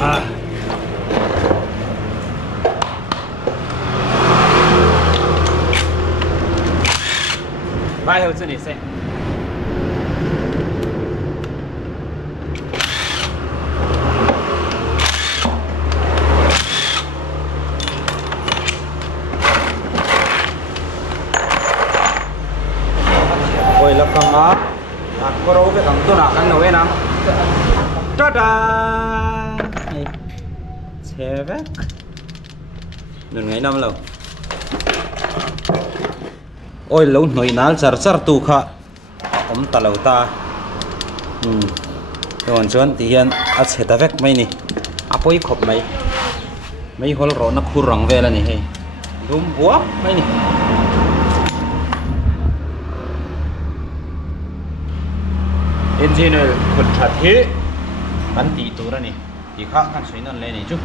à vai hậu chân này xem ôi là cầm á có đâu cái cầm tôi nào ăn nấu em ta-da xe vét đừng ngay năm lâu ôi lâu nồi nál char tu kha ta lâu ta còn chuan thì hiện xe ta vét mấy nè apoi khop mấy hol rồi nó khur rong về là nè đúng quá mấy nè engine khut that hi kan ti tur ani ti kha kan soi non le ni chu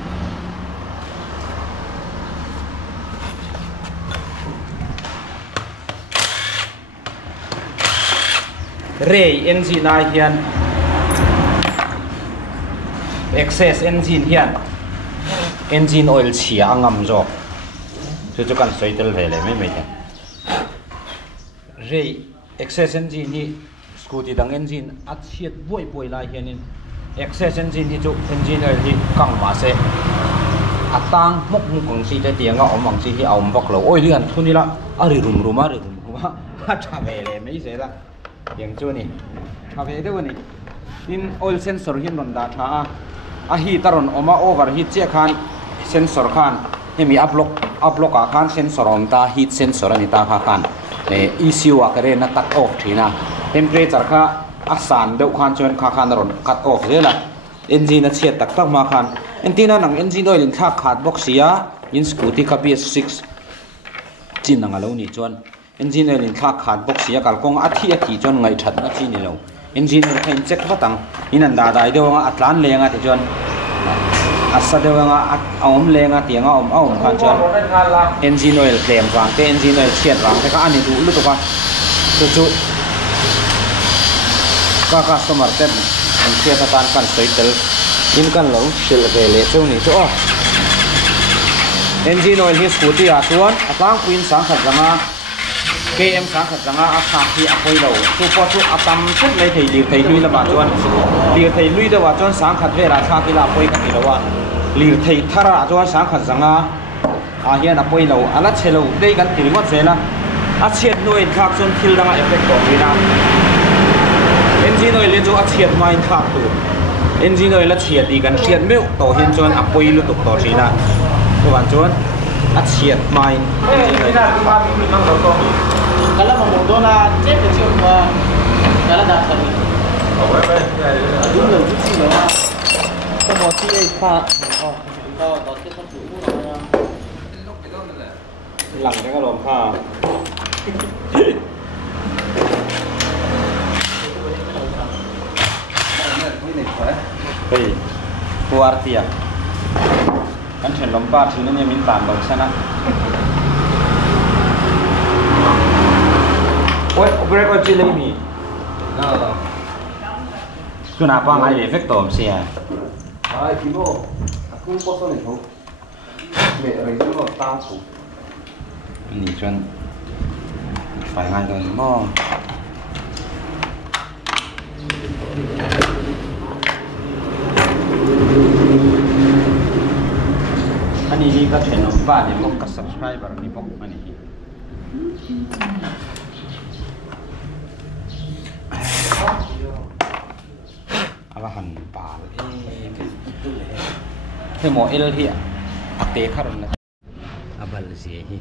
rei engine ai hian excess engine hian engine oil chia angam zo chu kan soi tel ve le me rei excess engine ni scooty dang engine at hiat boi lai hianin excess engine hi chu engine oil hi kang ma se atang mok mu kong si te tianga omang si hi aum bok lo oi lian thuni la ari rum ha tha ve le mai se la yang chu ni tha ve de ni in oil sensor hi non da tha a hi taron oma over heat che khan sensor khan hemi uplock a khan sensor om ta heat sensor ani ta kha khan ECU a kare na cut off thina temperature kha asan deuh khan chuan kha khan ron cut off zela engine a chiat tak ma khan entina nang engine oil in thak khat box sia in scooty kha PS6 chin nang alo ni chuan engine oil in thak khat box sia kalkong athi chuan ngai that na chi ni lo engine oil khain check batang in an da dai deuh atlan lenga ti chuan asa deuh nga aum lenga tianga aum khan chuan engine oil klem wang te engine oil chiat wang te ka ani du lu to ka chu ka customer ten an chia ta tan kan soitel in kan lo shil ve le chu ni chu engine oil hi scooty a chuan atang queen sang khat langa KM sang khat langa a sa hi a poi lo chu po chu atam chet le thei lir thei lui la ba chuan lir thei lui da wa chuan sang khat ve ra sa ki la poi ka ti lo wa lir thei thara chuan sang khat zanga a hian a poi lo ala chelo dei kan til ngot zela a chet noi thak chuan thil danga effect to ina engine oil le chu a chiat mai thak tu engine oil la chiat di kan chiat meu to hian chuan a poi lu tuk to thina to wan chuan a chiat mai engine oil kala mo do na check the check ma kala da sa ni du lo chu chi lo to mo chi ai pa to ke sa chu mu na lẳng cái lồng pha Hey, kuartia. Kan chen lompat sini nya minta bang sana. Oi, operate kau cili ni. no Kenapa ngai efek tom sih ya? ai kimo aku poso ni ho me rai no ta su Ini cuman phải ngai rồi mo. Ani ni ka chen lompat ni mok ka subscriber ni mok ani. Alahan pal thế mỏ el hi ate kharon na abal si hi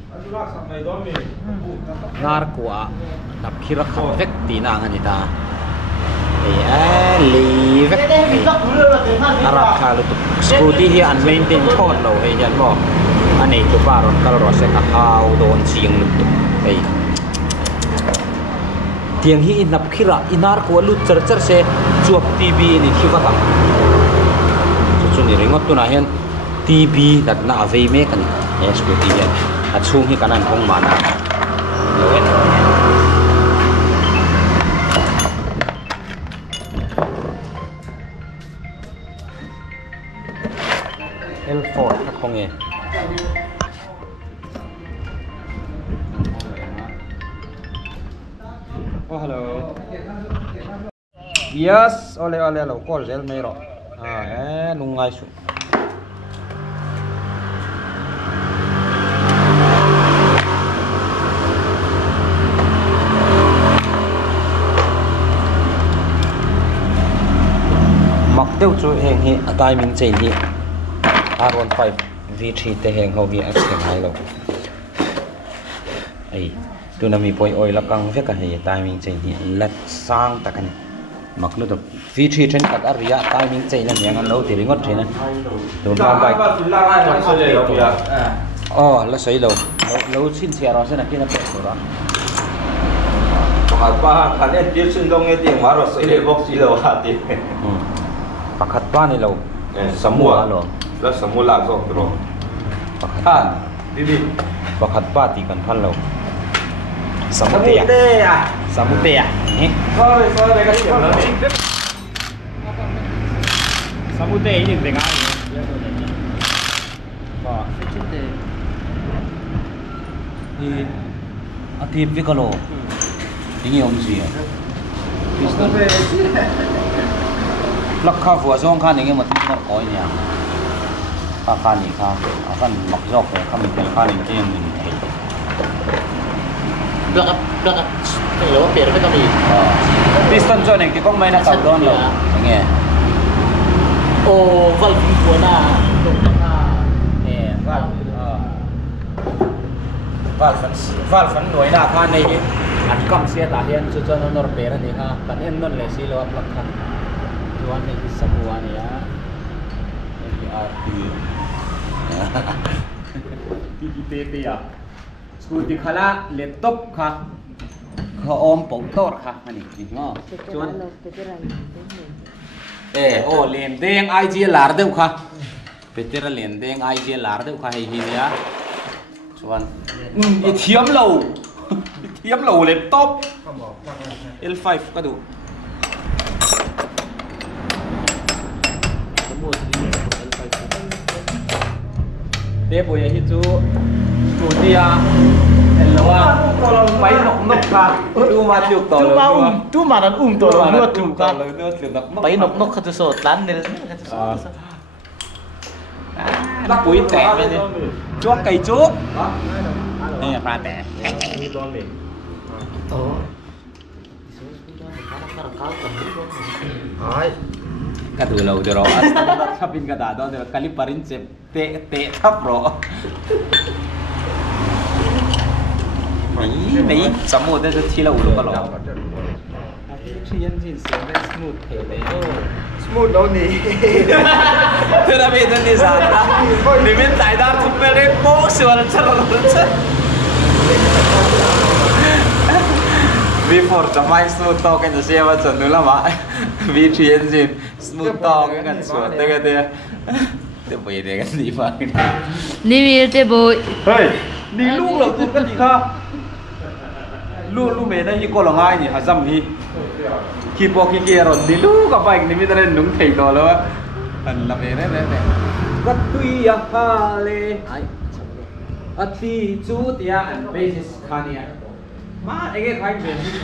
ngar kwa nap khira khat vek ti na ngani ta li vek arab khalu tu scooty hi an maintain thon lo he jan mo ani tu paron kal ro se ka hau don chiang lu tu ei tiang hi nap khira inar ko lu char se chuak tv ni khiwa ta chu ni ringot tu na hen tv dat na ave me kan scooty ya achung hi kanan hong mana loen L4 các không nghe. Oh hello. Yes, ole lo call gel mai ro. Nung ngai su. Mặc tiêu chu heng hi timing chain hi R15 V3 te heng ho hi action hai lo. Ai tu na mi poi oil kang ve ka hi timing chain hi lat sang ta kan mặc lu to V3 train kat aria timing chain na yang an lo ti ringot thina tu ma bai la sei lo xin chia ro se na kina pe ro ba khane tiêu xin dong nghe tiếng mà rồi sei le box chi lo ha ti pakhat pa ni lo samua lo la samula zo ro pakhat đi pakhat pa ti kan phan lo samute ya coi cái điểm đó đi samute ini dengar di atip vi kalau ini om sih piston lakha vua zong khan ini mati nak koi ni khan ni akan mak jok kami khan ni kian ni belakang kalau biar kita mi piston zone yang kita main nak down lo ini oh valve itu na valve nuôi na khan này anh cầm xe ta hiện cho nó repair ni ha kan em non le si lo plug khan tuan ni semua ni ya TTP ya scooty khala laptop kha kha om motor kha ani ngo chuan len deng IG lar deu kha petera len deng IG lar deu kha hi ya chuan thiam lo laptop L5 ka du thế bây giờ hít chú tia hello máy nọc cả chú mà chịu tỏ chú mà nó tỏ rồi nuốt chú cả máy nọc khát số lán này nó bụi tẻ vậy đi chúa cây chú nè pha tẻ cái từ lâu rồi kapin ka dado de kali parin se te thap ro nei samu de thi lâu lo ka lo thiên jin se de smooth the de smooth đâu nè thế là bây giờ đi ra đó đi bên tại đó thục về đấy bố sửa là chắc là before jamai smooth to cái gì mà chuẩn nữa mà V3 engine smooth to cái ngăn sửa thế thế bây giờ cái gì mà đi về bồi hey đi luôn là tôi cái gì khác luôn mẹ đây có là ngay nhỉ hả dâm đi khi bỏ khi kia rồi đi luôn gặp anh đi bây giờ đúng thầy đó luôn anh làm về đấy rất tuy ha lê ati chú tia and basis khania mà anh cái khai về như thế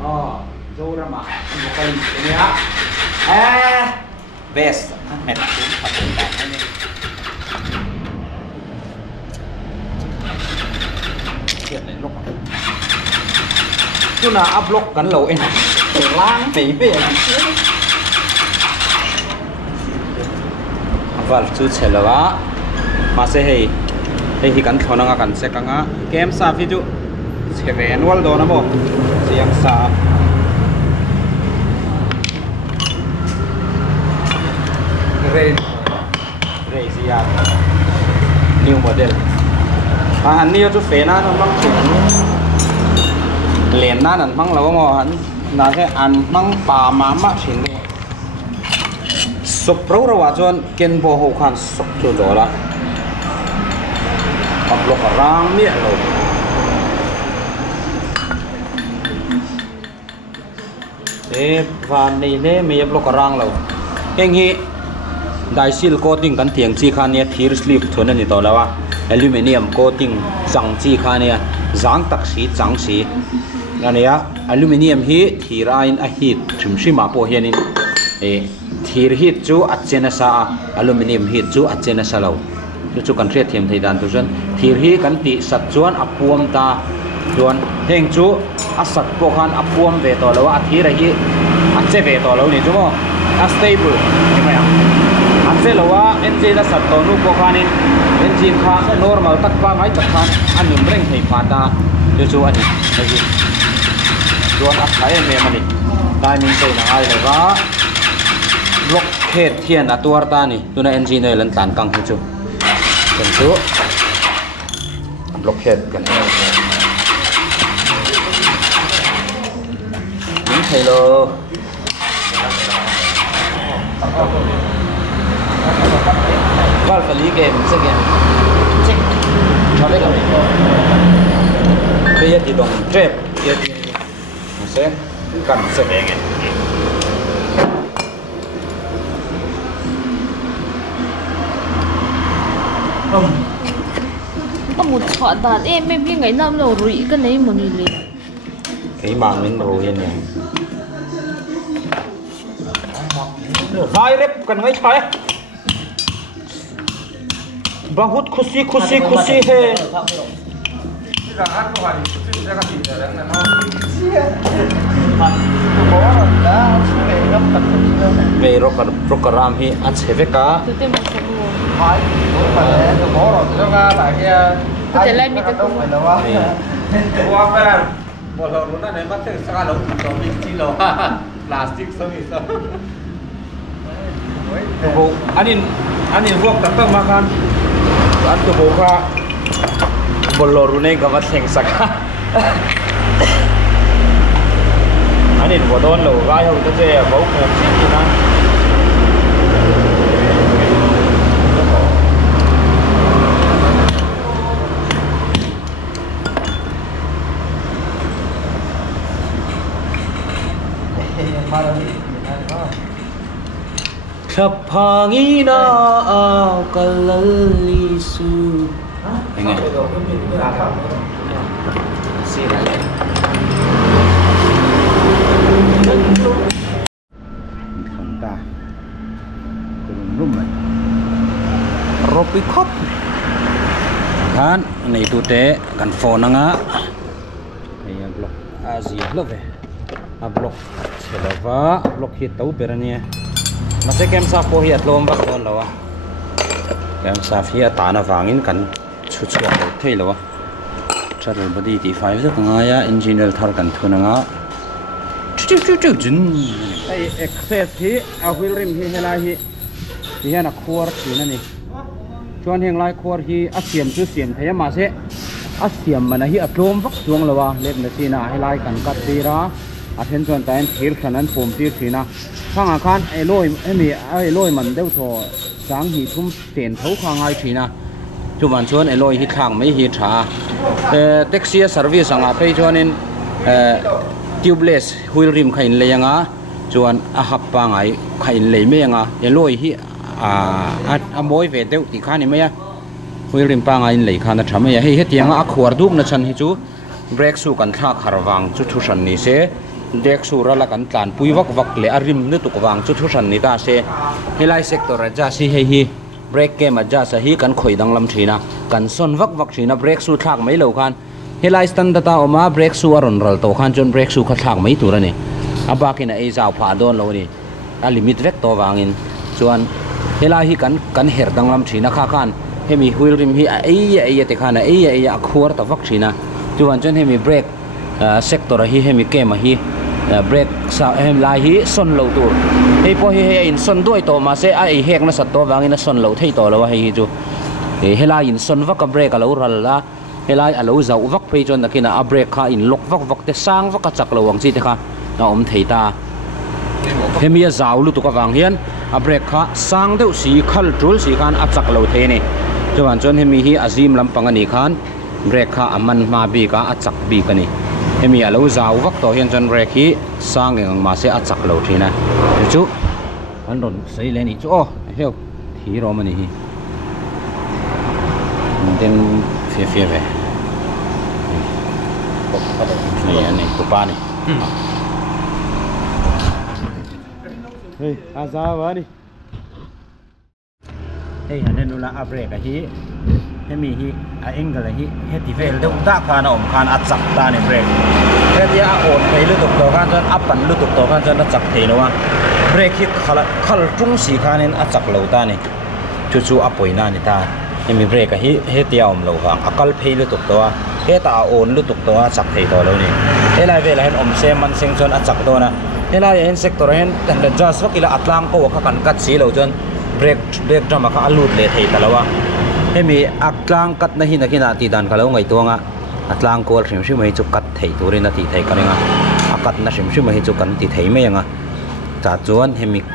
nào dâu ra mà một cái gì á best mẹ cũng thật là anh chuyện này lúc chú nào upload cắn lẩu em lang tỉ về và chú chế là mà sẽ hay thì cắn thon nga cắn sẽ cắn á kem sa phi chú chế về annual đó nó bộ siang sa Ray Zia new model anh new chú phê na nó mắc chuyện liền na nắn măng lâu mà hắn là cái ăn măng bà má mắc chuyện đi sụp râu rồi chọn kiên bò hậu khăn sụp cho rồi là upload rang miệng rồi thế và này thế mình upload rang rồi cái gì dai seal coating kan tiang chi khan ne thir slip thuna ni to lawa aluminium coating chang chi khan ne zang tak si chang si ania aluminium hi thirain a heat thimshima po hianin thir heat chu achena sa aluminium heat chu achena sa lo chu kan thriat thiam thei dan tu jan thir hi kan ti sat chuan apuam ta chuan heng chu a sat po khan apuam ve to lo a thir hi a che ve to lo ni chu mo a stable ni ma a che lo wa engine a sat to nu po khan in engine kha normal tak pa mai tak khan anum reng thei pa ta chu ani hi chuan a khai me mani timing sei na ai le wa blockhead thian a tuar ta ni tuna engine oil an tlan kang hi chu kan chu blockhead kan min hello valve lý game sẽ game check cho biết không bây giờ thì đồng trep giờ thì sẽ cần sẽ về nghe Ông một chọn đàn em biết ngày năm đầu rụi cái này một nghìn liền cái màn mình rồi vậy nè hai rep cần ngay phải बहुत खुशी खुशी खुशी है về program hi ăn sẽ về cả có thể lên mình tự cung qua về một lần luôn này bắt được sao lắm cho mình chỉ lo plastic xong rồi sao anh in vuông tập tăng makan anh tu buka bolor runai gawat heng saka anh in bodon lo gai ho ta je bau ko chi na Kapangina kalalisu. Enggak. Silakan. Entah. Belum lagi. Ropi kop. Kan, ini itu teh kan phone nga. Kayak blok Asia lo be. Blok selava, blok hitau berani. Masih kem sa po hiat lom bak don lawa kem sa fia ta na wangin kan chu chu lo thei lawa travel body ti 5 ta nga ya engineer thar kan thuna nga chu jun ai access hi a wheel rim hi hela hi hian a khwar thina ni chuan heng lai khwar hi a siam chu siam thei ma se a siam mana hi a tlom vak chuang lawa lep na sina helai kan kat tira a then chuan ta en thir khanan pom tir thina khang khan ai loi man deuh tho sang hi thum ten tho khang ai thina chu man chuan ai loi hi thang mai hi tha taxi service anga pe chuan in tubeless wheel rim khain leyanga chuan a hap pa ngai khain lei me anga ai loi hi a moi ve deuh ti khani mai a wheel rim pa ngai in lei khana thama ya he tianga a khwar duk na chan hi chu brake su kan thak harwang chu thu san ni se dek sura la kan tlan pui vak vak le arim ne tu kwang chu thu san ni ta se helai sector ja si he hi brake ke ma ja sa hi kan khoi dang lam thina kan son vak vak thina brake su thak mai lo khan helai stand ta oma brake su aron ral to khan chon brake su kha thak mai tur ani aba kina ei jaw pha don lo ni a limit vek to wangin chuan helai hi kan her dang lam thina kha khan hemi wheel rim hi ei te khana ei a khwar ta vak thina chuan chon hemi brake sector hi hemi ke ma hi brake sa hem lai hi son lo tur ei po hi in son doi to ma se a ei hek na sat to wangin a son lo thei to lo hi chu helai in son vak a brake a lo ral la helai a lo zau vak phei chon nakina a brake kha in lok vak vak te sang vak a chak lo wang chi te kha na om thei ta hemi a zau lu tu ka wang hian a brake kha sang deuh si khal tul si khan a chak lo the ni chuan chon hemi hi azim lampang ani khan brake kha aman ma bi ka a chak bi ka ni hemi alo zau vak to hian chon brake hi sang ngang ma se a chak lo thina chu an ron sei le ni chu o heu khí rồi mà nè tên phía về này của ba này hey asa ba ni hey nên nó là abre cái hi he mi hi a angle hi he ti vel deuh ta khana om khan a chak ta ne brake he dia a on thei lu tuk to khan jon a pan lu tuk to khan jon a chak thei no wa brake hi khal tung si khanin a chak lo ta ni chu chu a poina ni ta he mi brake hi he tia om lo wang a kal phei lu tuk to a he ta on lu tuk to a chak thei to lo ni he lai vel hen om se man seng jon a chak do na he lai hen sector hen tan da just wakila atlang ko kha kan kat si lo jon brake drum kha alut le thei ta lawa hemi aklang kat na hi na kina ti dan kalau ngai tuanga atlang kol hrim hrim mai chu kat thei turin na ti thei kaninga akat na hrim hrim mai chu kan ti thei mai anga cha chuan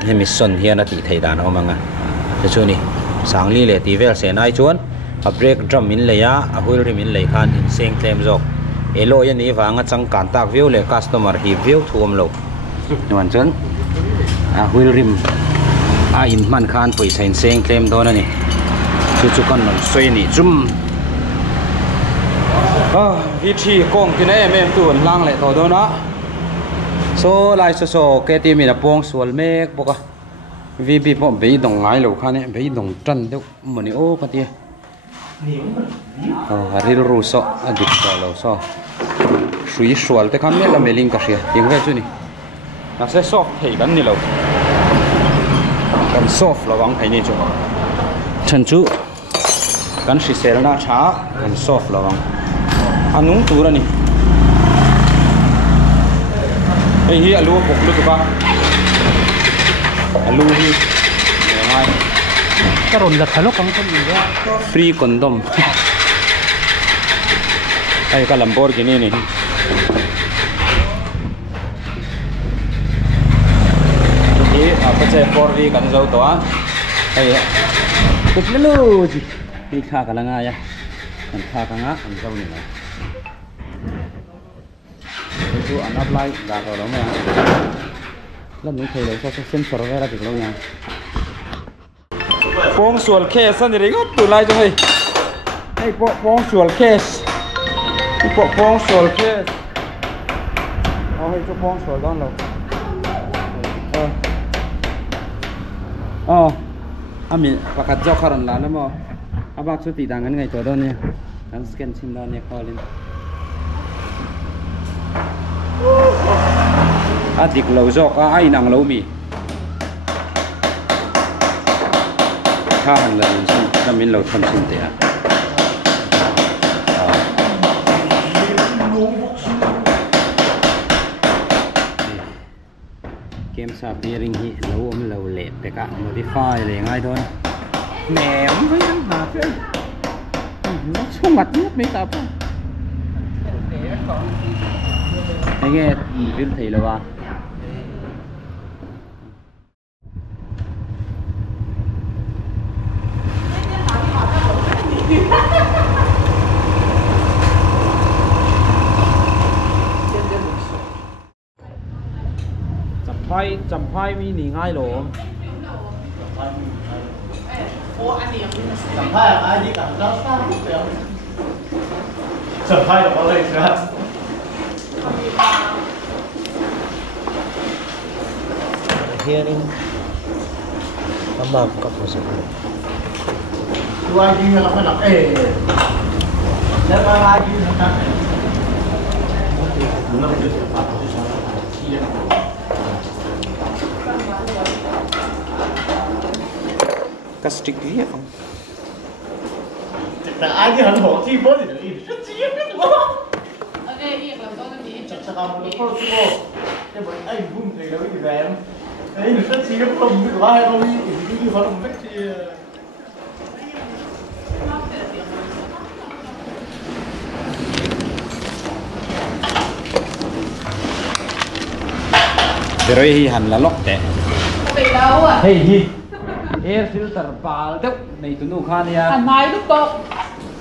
hemi son hian na ti thei dan omanga chu ni sangli le ti vel se nai chuan a brake drum in le ya a wheel rim in le khan in seng klem jok elo ya ni wanga chang kan tak view le customer hi view thuam lo nuan chon a wheel rim a in man khan poi sain seng klem don ani chu kan non soi ni zum vi thi kong tin em tu lang le to do na so lai so ke ti mi na pong sual mek boka vi bi pom be dong ngai lo khan e be dong tran deu mani o ka ti haril ru so adik lo so sui sual te khan me la meling ka sia ting ve chu ni na se soft thei kan ni lo kan soft lo wang thai ni chu chan chu kan si sel na tha kan soft lawang anung turani ei hi alu pok lu tu ka alu hi ngai karon la thalo kang kan ni free condom ai ka Lamborghini ni hi apa che 4V kan zo to a ai kut lu ji ni kha ka la nga ya kan kha ka nga kan zau ni la tu an apply da ko lo ma lan nu thei lo so sensor vera dik lo ya pong sual case san ri ngot tu lai jo hei hei pong sual case pong sual case hei chu pong sual don lo amin pakat jok karon la mo abak chu ti dangan ngai to don ne kan scan chin don ne kholin adik lo jok a ai nang lo mi kha han la din chin kamin lo tham chin te a kem sa bearing hi lo le pe ka modify le ngai don mèo với hắn hạt ấy nó xuống mặt nước mấy tập anh nghe biết thầy là ba chậm phai mi nỉ ngay lỗ chẳng phải ai đi cảm giác sao cũng được chẳng phải là có lời ra hearing tamam ka po sa ai đi là phải đọc ê nếu mà ai đi là ta Castic gì không? Tại ai đi hắn bỏ chi bớt thì được rất chi biết đúng không? Ok, yên làm tôi cái gì? Chắc chắn là một con chi bớt. Cái bọn anh vung thì đâu thì về em. Đấy là rất chi nó không được ai đâu đi vào đồng cách chi. Pero hi han la lok te. Bị đâu à? Hey hi. Air filter pal deuh nei tu nu khan ya Anh mai lúc to.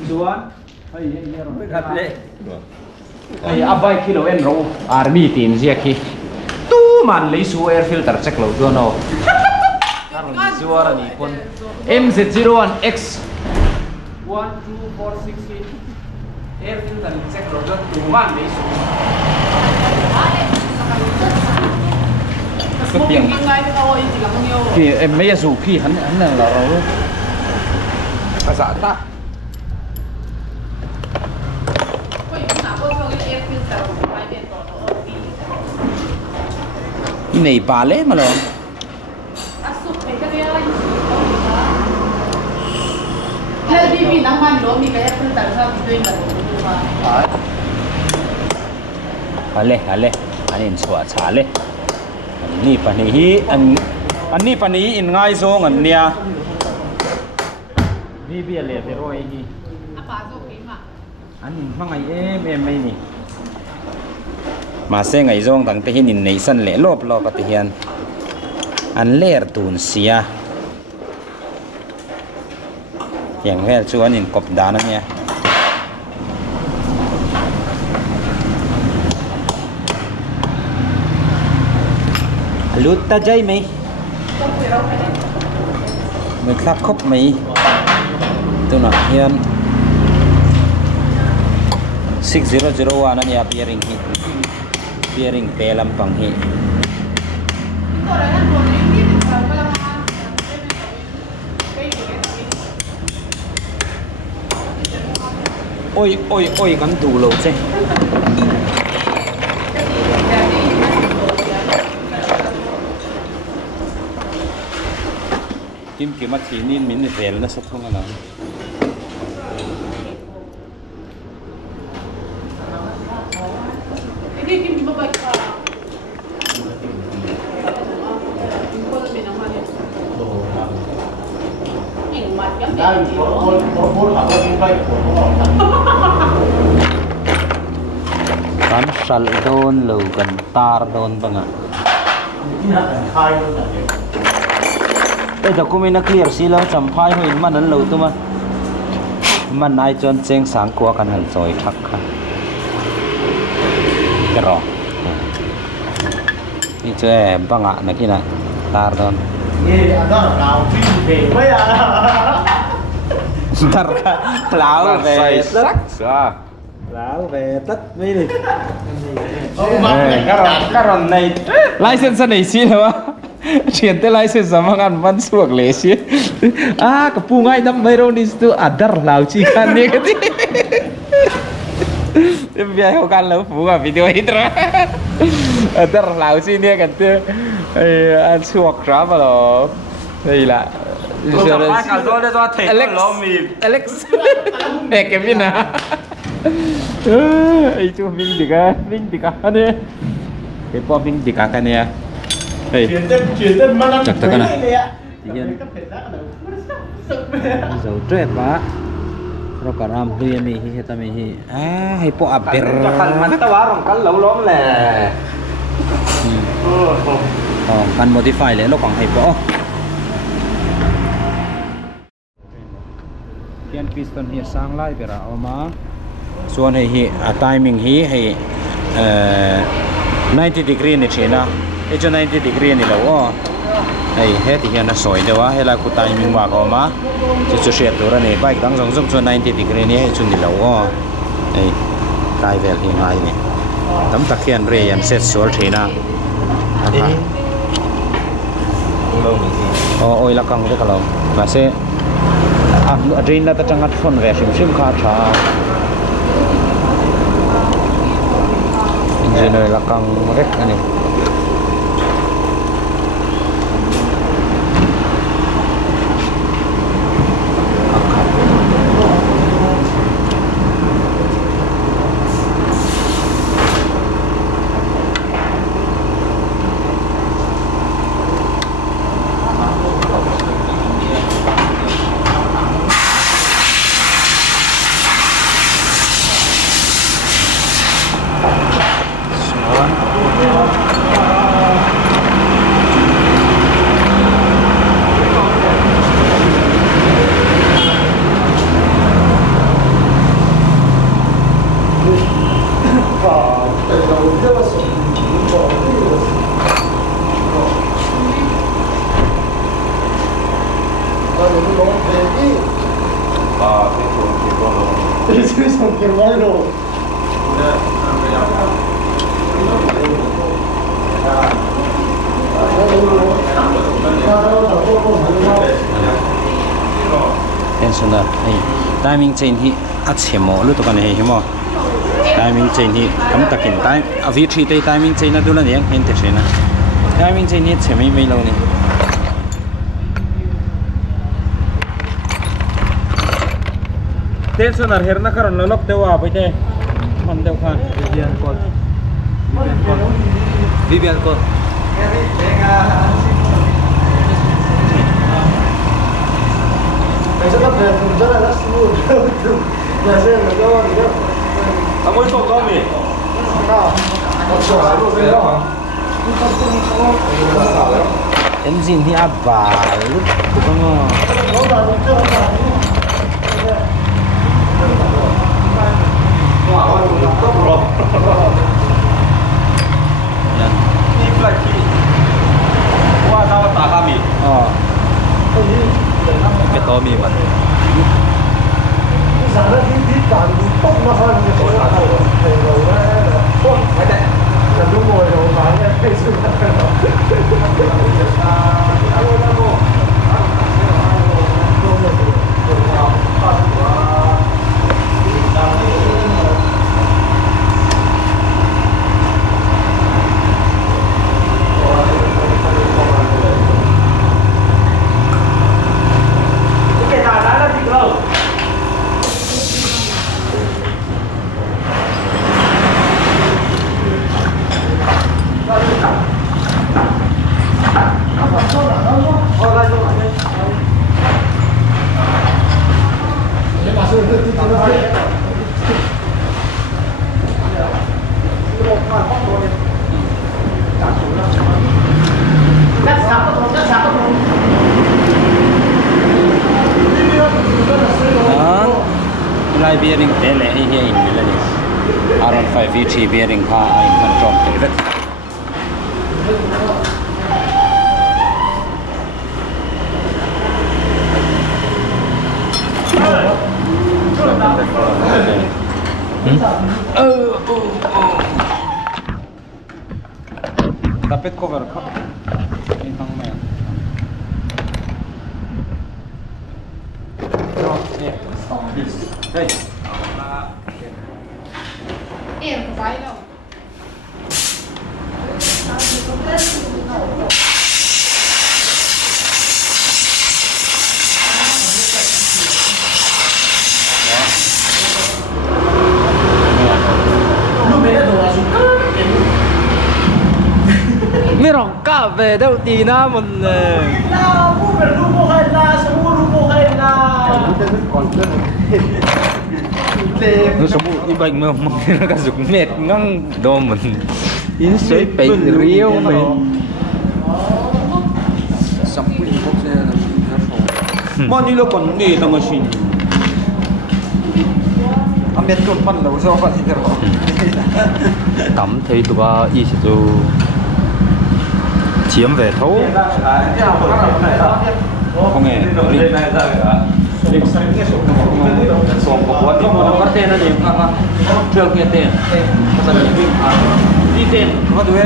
duan ai air ro khat le ai abai kilo en ro army team zia ki tu man le su air filter check lo do no Con suara ni pun MZ01X 12468 air filter check roger tuman ni su cái tiếng em mấy dù khi hắn là rồi dạ ta này bà lẽ mà rồi hale anin suat sale ni panihi an ni pani in ngai zong an nia ni bia le te roi hi apa zo ki ma anin mangai em mai ni mà xe ngày zong tang te hin in nei san le lop lo ka te hian an ler tun sia yang vel chuan in kop dan ania lut ta jai mai mình khắc khóc mai tu na hian 6001 ania bearing hi bearing pelam pang hi ôi gắn đủ lầu chứ kim kiếm mắt thì nên mình về nó sắp không nào kan sal don lo kan tar don banga đây document nó clear xí lắm chấm phai hồi mà nó lâu tụi mà nãy chọn chêng sáng qua kan hẳn rồi thắc ha cái rồi đi chơi banga này kia này tar don lão về sắc lão về tất mấy đi cái ròn này license này xí hả chuyển tới license mà ngăn văn suộc lệ xí cái pu ngay đâm mấy rồi đi tu adar lão chi kan đi cái gì em bây giờ kan lão pu video ít rồi adar lão chi nè cái tu anh suộc ra mà lo đây là Alex cái gì nè ấy chú mình đi cả này cái bom mình đi cả cái này chuyển tên mà chắc cái này dầu trét quá rồi cả ram huyền này hi ta mi hi hay po aber kan ta warong kan lâu lắm nè kan modify le nó còn hay po kian piston hi sang lai pera oma suan hi timing hi 90 degree ni chena e cho 90 degree ni lo he ti hian a soi dewa hela ku timing wa ko ma chu share tur ani bike dang jong cho 90 degree ni he chu ni lo tai vel hi ngai ni tam tak hian re yan set sol thina oi la kang de ka lo ma se adrin la ta changat phone ve sim kha tha engineer la kang rek ani cái chuồng thì con nó Chứ xong kiểu quá đồ. Pensioner, timing chain hi achemo lu to kan he himo. Timing chain hi kam takin time V3 te timing chain na dula niang hen te chena. Timing chain hi chemi mai lo ni. Pensioner herna karon lo lok dewa bete. Man dew khan. Vivian Cole. Bây giờ tập luyện rất là smooth. Nhà xe là đâu rồi đó. à mới xong con gì Nào. Một chỗ là luôn đấy đó. Engine hi aba lu to kan ngo. Nó là một chỗ là tốc rồi Yan. đi lại khi qua sao tả kami Cái to mi man. Bây giờ nó đi tàn tốc nó hơn cái chỗ là thầy đầu đấy. Tốt. Là đúng rồi đầu bán cái cây sự Lai bearing tele hi hi in milani. Around 5 V3 bearing ha in man trom tevet. Tapet cover ka. Intang me. Hey. Em phải đâu. Mấy rong cá về đâu tí na mình là mua về lúc mua hay là sẽ mua lúc mua hay là nó sống y bệnh mà nó cả dục mệt ngang đồ mình in sấy bệnh riêu mình sống quỷ bốc ra là bao nhiêu còn nghề tao machine anh biết cột phân lâu do phân thì được tắm thấy tụi ba y sẽ tu chiếm về thấu không nghe lên này ra cả lịch sử cái số của quán nhưng mà nó có tên là gì không trường kia tên có tên gì đi tên có đuôi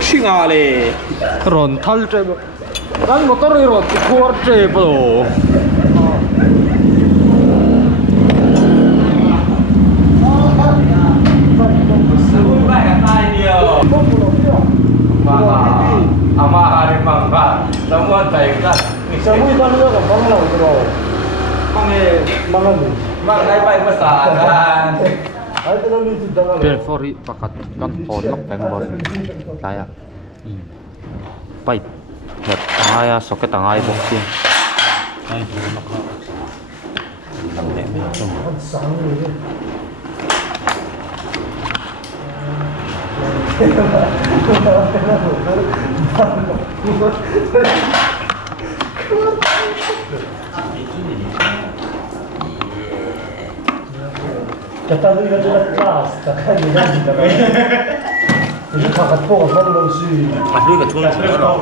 싱아래 런 탈제 난 모터로 코어제 보 ama hari mangga semua baiklah semua itu juga kan bang lah bro mangi mangan mangai baik besar kan ai tu ni tu dah pen fori pakat kan pon lok peng bol kaya pai het tangaya soket tangai bok tin ai lok tam de me chum sáng rồi Kita tu juga jelas kelas, takkan dia tidak. Ini kakak pun orang sih. Masih ke tulang sudah.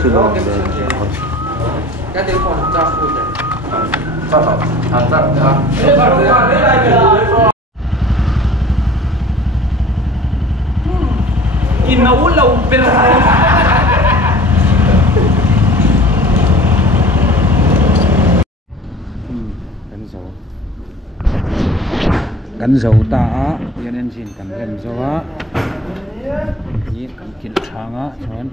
Sudah. Cái tiếng còn ra phụ đấy. Inaw law pero kan dầu ta á cho nên xin kan rem dầu á ni kan kin thang á chon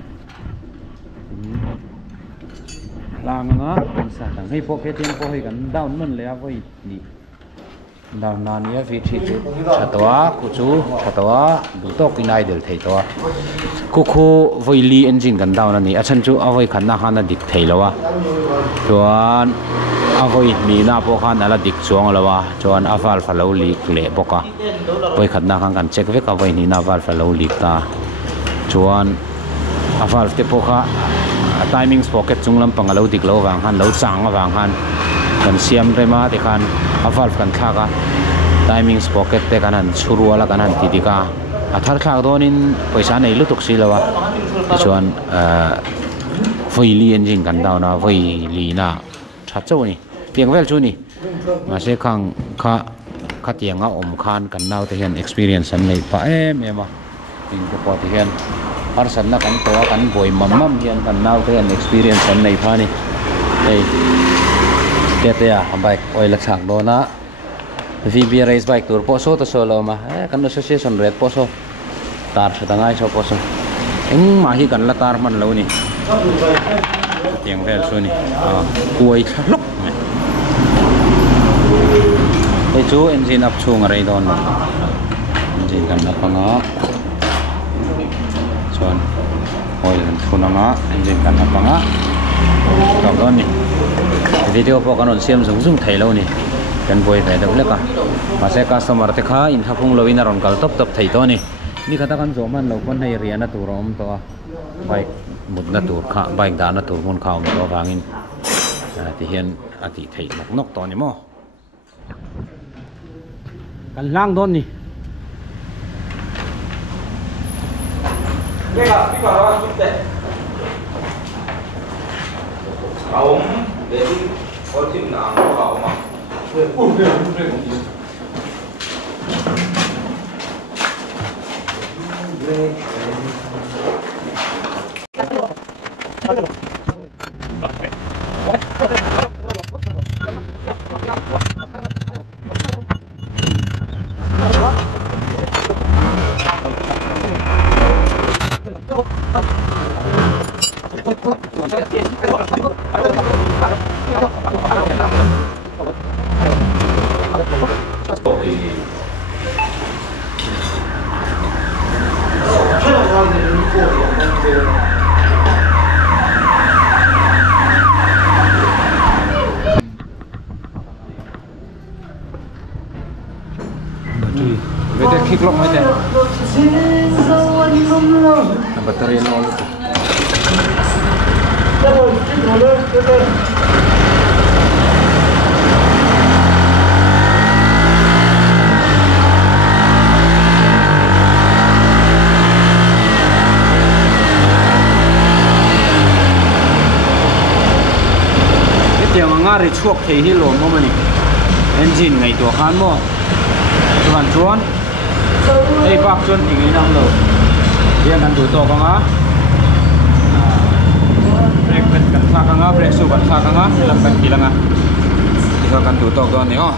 lang á kan sa tang hei po phe tin po hei kan down man le a voi ni down na ni a vi thi chu chatwa ku chu chatwa du to kinai del thei to ku khu voi li engine kan down ani a chan chu a voi khan na hana dik thei lawa chuan avoi mi na po khan ala dik chuang lawa chuan aval falo lik le boka poi khatna khan kan check vek avoi ni na aval falo lik ta chuan aval te po kha timing pocket chunglam pangalo dik lo wang han lo chang awang han kan siam rema te khan aval kan thaka timing pocket te kan an churu ala kan an tidika athar thak donin paisa nei lutuk si lawa chuan voi li engine kan daw na voi li na that chau ni tiang vel chu ni ma se khang kha tianga om khan kan naw te hian experience an nei pa em a tin ko pa te hian har san na kan to kan boi mam hian kan naw te hian experience an nei pha ni ei te a bike oil thak do na VB race bike tour po so to solo ma kan association red po so tar sa tangai so po so eng ma hi kan la tar man lo ni tiang vel chu ni kuai thlok ei chu engine up chung rei don engine kan apanga chuan oil kan thunanga engine kan apanga kam don ni video po kan on siam zum thei lo ni kan boi thai da leka ma se customer te kha in thapung lo in ron kal top thei to ni ni khata kan zo man lo kon nei riana tur om to bike mut na tur kha bike da na tur mun kha om to wangin ti hian ati thei nok to ni mo kan lang don ni Mega pipa rawa tutte. Kaum dedi otim na ang kauma. Beda kick lock mai te battery lo lu tiang ngari chuak thei hi lo mo mani engine ngai to khan mo chuan ei bak chuan tingi nam lo hian kan du to ka nga brake pad kan thak ka nga brake shoe kan thak ka nga lam kan kilanga iso kan du to don ni ho